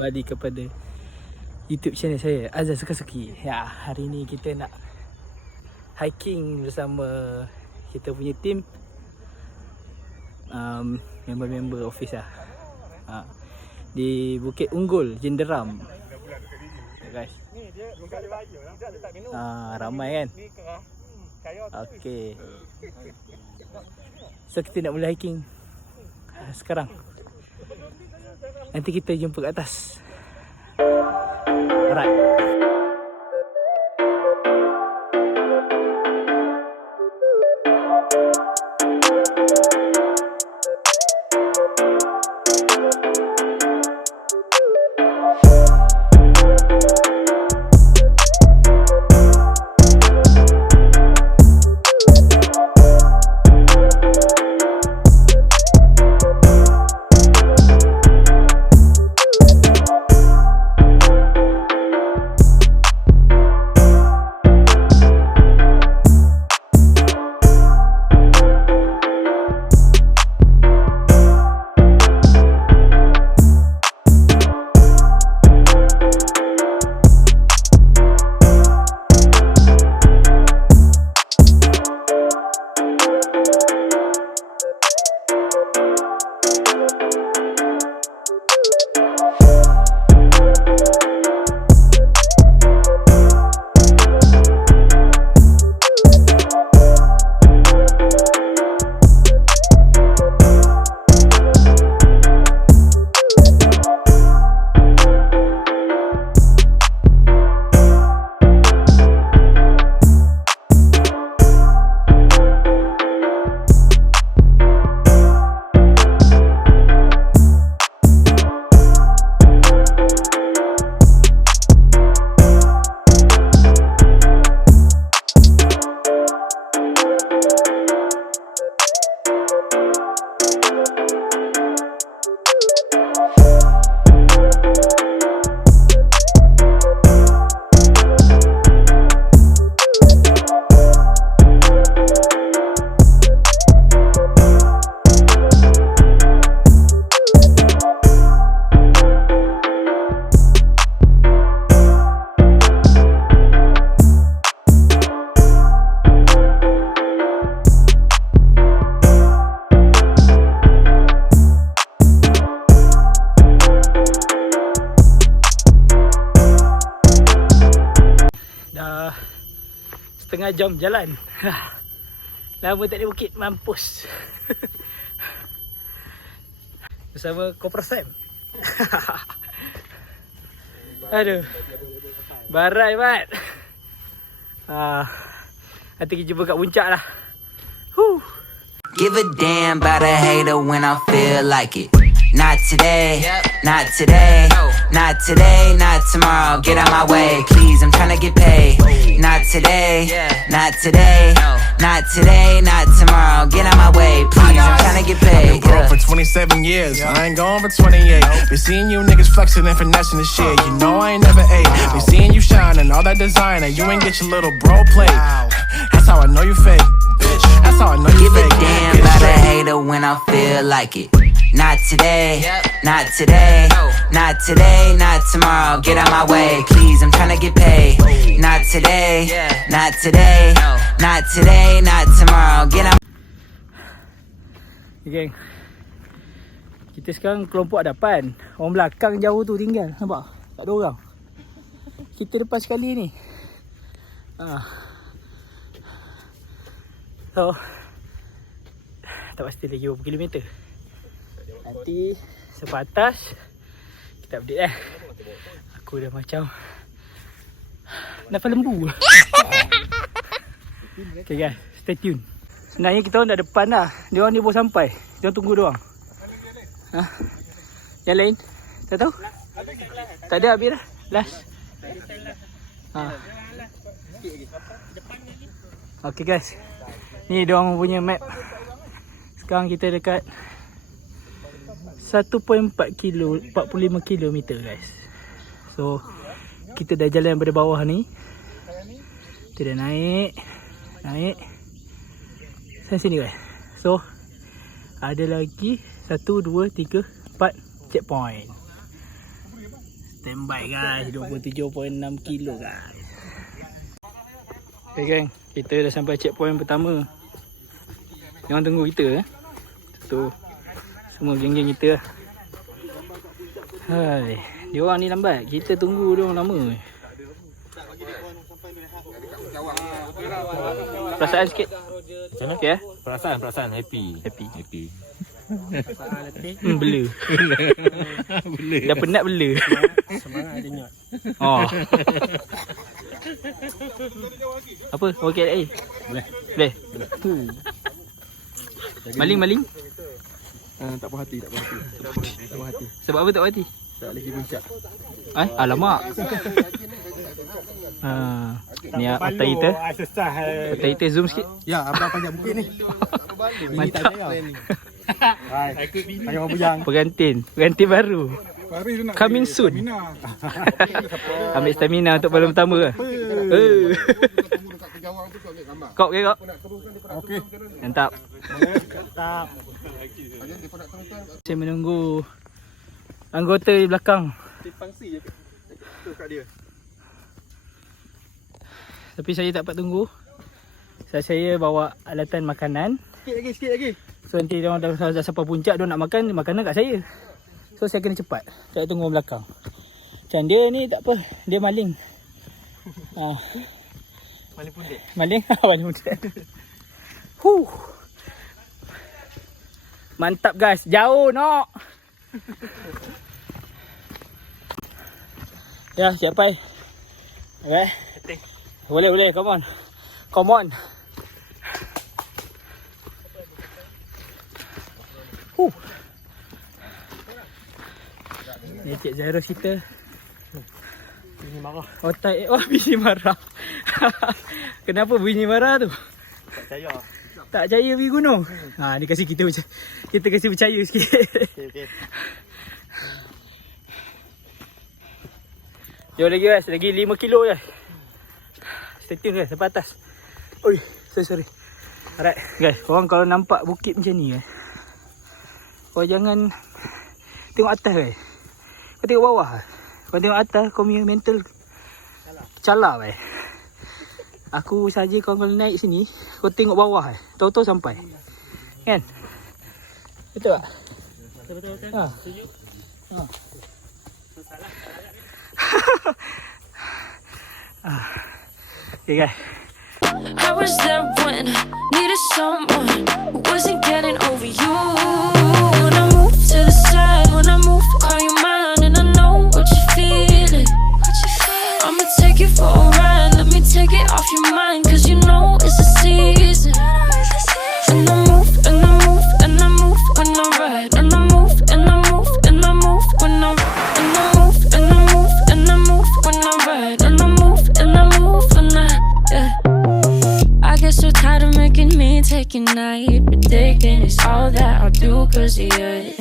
kembali kepada YouTube channel saya, Azaz Suka-Suki. Ya, hari ni kita nak hiking bersama kita punya team, member-member office lah, di Bukit Unggul, Jenderam. Guys, ramai kan? Okay, so kita nak mula hiking sekarang. Nanti kita jumpa kat atas. Alright. Setengah jam jalan. Lama tak ada bukit, mampus. Bersama Kopra Sam. Aduh, barai mat. Nanti kita jumpa kat puncak lah. Give a damn about a hater when I feel like it. Not today, not today, not today, not tomorrow. Get out my way, please, I'm tryna get paid. Not today, not today, not today, not tomorrow. Get out my way, please, I'm tryna get paid. I've been broke for 27 years, I ain't going for 28. Been seeing you niggas flexing and finessing the shit. You know I ain't never ate. Been seeing you shining, all that designer. You ain't get your little bro plate. That's how I know you fake. That's how I know you fake. Give a damn about a hater when I feel like it. Not today, not today, not today, not tomorrow. Get out my way, please, I'm tryna get paid. Not today, not today, not today, not tomorrow. Get out. Okay, geng, kita sekarang kelompok hadapan. Orang belakang jauh tu tinggal, nampak? Tak ada orang. Kita depan sekali ni. So, tak pasti lagi berapa kilometer. Nanti sampai atas kita update lah. Aku dah macam nafas lembu. Okay guys, stay tune. Sebenarnya kita orang dah depan dah. Dia orang ni baru sampai. Kita orang tunggu dia orang. Yang lain? Tak tahu? Tak ada, habis dah. Last. Okay guys, ni dia orang punya map. Sekarang kita dekat 1.4 kilo, 45 km guys. So kita dah jalan daripada bawah ni. Kita dah naik sampai sini guys. So ada lagi 1, 2, 3, 4 checkpoint. Standby guys, 27.6 kilo guys. Okay gang, kita dah sampai checkpoint pertama. Jangan tunggu kita tu. Semua geng-geng kita. Hai, dia orang ni lambat. Kita tunggu dia orang lama. Perasaan sikit. Macam mana? Okay, Perasaan happy. bela. Dah penat bela. Semangat ada nyot. Oh. Apa? Okey dah. Boleh. Maling. Tak puas hati. Sebab apa tak hati? Tak lagi puncak. Alamak. Ni otak kita. Otak kita zoom sikit. Ya, abang panjat bukit ni. Mantap. Ayam bujang. Pengantin baru. Coming soon. Ambil stamina untuk malam pertama lah. Kau okey kau? Okey. Mantap. Saya menunggu anggota di belakang. Pangsi je tu kat dia. Tapi saya tak dapat tunggu. Saya bawa alatan makanan. Sikit lagi. So nanti dia orang dah sampai puncak, dia nak makan, makanan kat saya. So saya kena cepat. Tak tunggu belakang. Macam dia ni tak apa, dia maling. Maling pundek. Maling pundek. Mantap guys, jauh nok. Ya, siap pai. Okay. Boleh, come on. Ni Cik Zairah cerita. Bini marah. Bini marah. Kenapa bini marah tu? Tak percaya. Tak percaya pergi gunung. Ni kasi kita kasi percaya sikit. Okey. Jom lagi guys, lagi 5 kilo je. Stay tune guys, sampai atas. Oi, sorry. Alright guys, korang kalau nampak bukit macam ni kau jangan tengok atas guys. Kau tengok bawah. Kau tengok atas, kau punya mental calar guys. Aku saja kau kalau naik sini, kau tengok bawah tahu-tahu sampai. Kan? Betul tak? Betul. Setuju. Okay guys. I was there when I needed someone who wasn't getting over you. When I move to the side, when I move, call you mine, and I know what you're feeling. I'ma take you for a ride, let me take it off your mind, cause you know it's a season. And I move, and I move, and I move when I ride, and I move, and I move, and I move when I ride, and I move, and I move, and I move when I ride, and I move, and I move when I get so tired of making me take a night, predicting it's all that I'll do cause of you.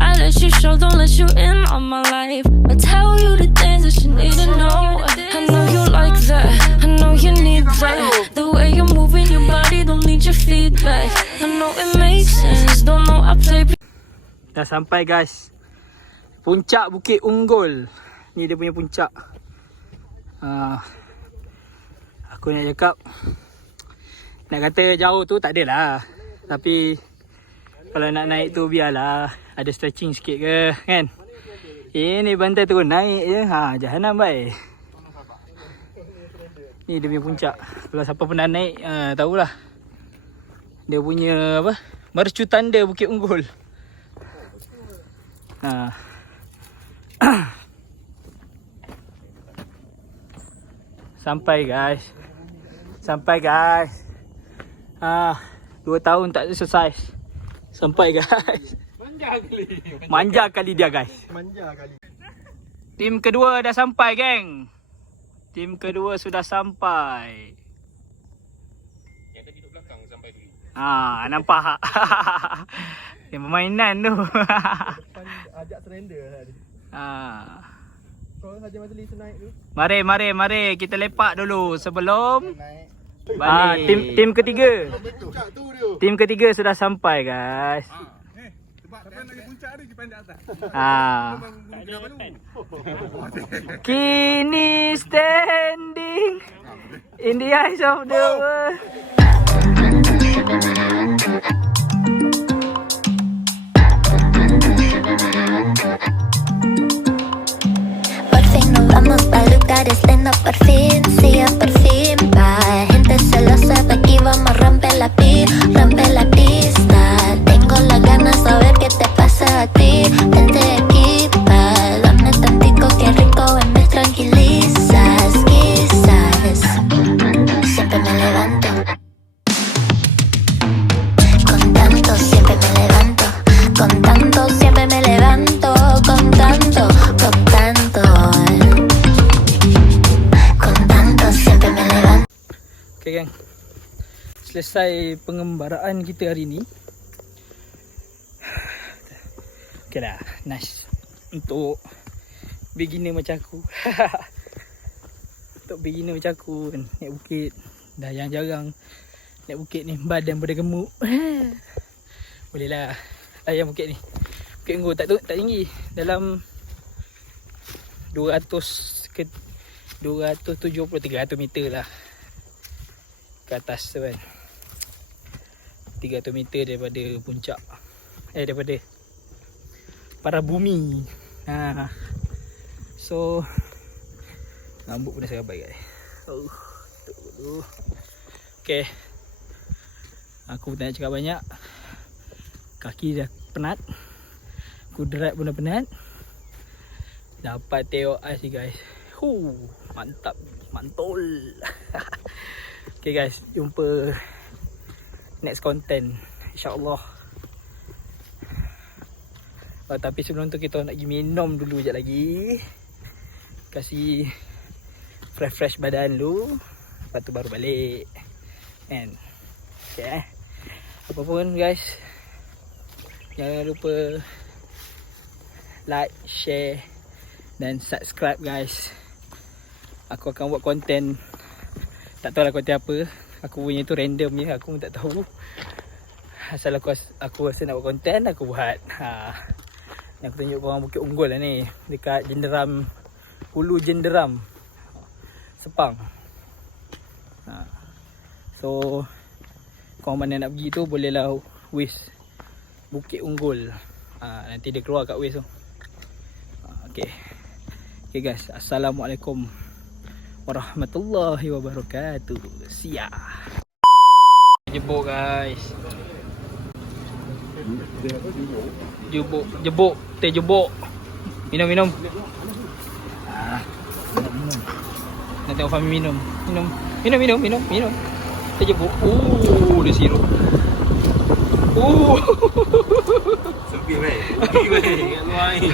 I let you show, don't let you in on my life. I tell you the things that you need to know. I know you like that, I know you need that. The way you're moving your body, don't need your feedback. I know it makes sense, don't know I play. Dah sampai guys. Puncak Bukit Unggul. Ni dia punya puncak. Aku nak cakap, nak kata jauh tu tak adalah. Tapi kalau nak naik tu biarlah ada stretching sikit ke kan. Ini bantai turun naik je. Jahanam baik. Ni dia punya puncak. Kalau siapa pernah naik tahulah. Dia punya apa? Mercu tanda Bukit Unggul. Sampai guys. 2 tahun tak selesai. Sampai guys. Manja kali dia guys. Tim kedua dah sampai geng. Tim kedua sudah sampai. Yang tadi duduk belakang sampai dulu. Nampak. Yang permainan tu. Ajak surrender tadi. Kau saja majlis naik tu. Mari kita lepak dulu sebelum Naik. balik. Tim ketiga. Tim ketiga sudah sampai guys. Kini standing in the eyes of the world. Por fin nos vamos pa' lugares lindos, por fin, sí, por fin va. Gente celosa de aquí, vamos a romper la pista. Tengo las ganas de saber qué te pasa a ti. Vente aquí, pa, dame tantico que rico me tranquilizas. Quizás siempre me levanto con tanto, siempre me levanto con tanto, siempre me levanto con tanto, con tanto, siempre me levanto. Okay gang, selesai pengembaraan kita hari ni. Okay dah, nice. Untuk beginner macam aku. Untuk beginner macam aku kan, naik bukit. Dah yang jarang naik bukit ni, badan pada gemuk. Boleh lah layan bukit ni. Bukit Unggul tak tinggi, dalam 200 ke 270 300 meter lah ke atas tu kan. 300 meter daripada puncak, daripada para bumi. So rambut pun dah serabai guys. Okay, aku tak nak cakap banyak. Kaki dah penat, kudrat pun dah penat. Dapat tengok ais ni guys. Mantap, mantul. Okay guys, jumpa next content InsyaAllah. Tapi sebelum tu kita nak pergi minum dulu sekejap lagi. Kasih fresh badan dulu, lepas tu baru balik kan. Okay apa pun guys, jangan lupa like, share dan subscribe guys. Aku akan buat konten, tak tahulah konten apa. Aku punya tu random je, aku pun tak tahu. Asal aku rasa nak buat konten, aku buat. Ni aku tunjuk korang Bukit Unggul lah ni, dekat Jenderam, Hulu Jenderam, Sepang. So korang mana nak pergi tu bolehlah Waze Bukit Unggul. Nanti dia keluar kat Waze tu. Okay guys, Assalamualaikum warahmatullahi wabarakatuh. Siap. Jebuk guys. Jebuk, teh jebuk. Minum. Nak tengok Fahmi minum. Teh jebuk. Dia sirup. Sepi weh. Kat luar ni.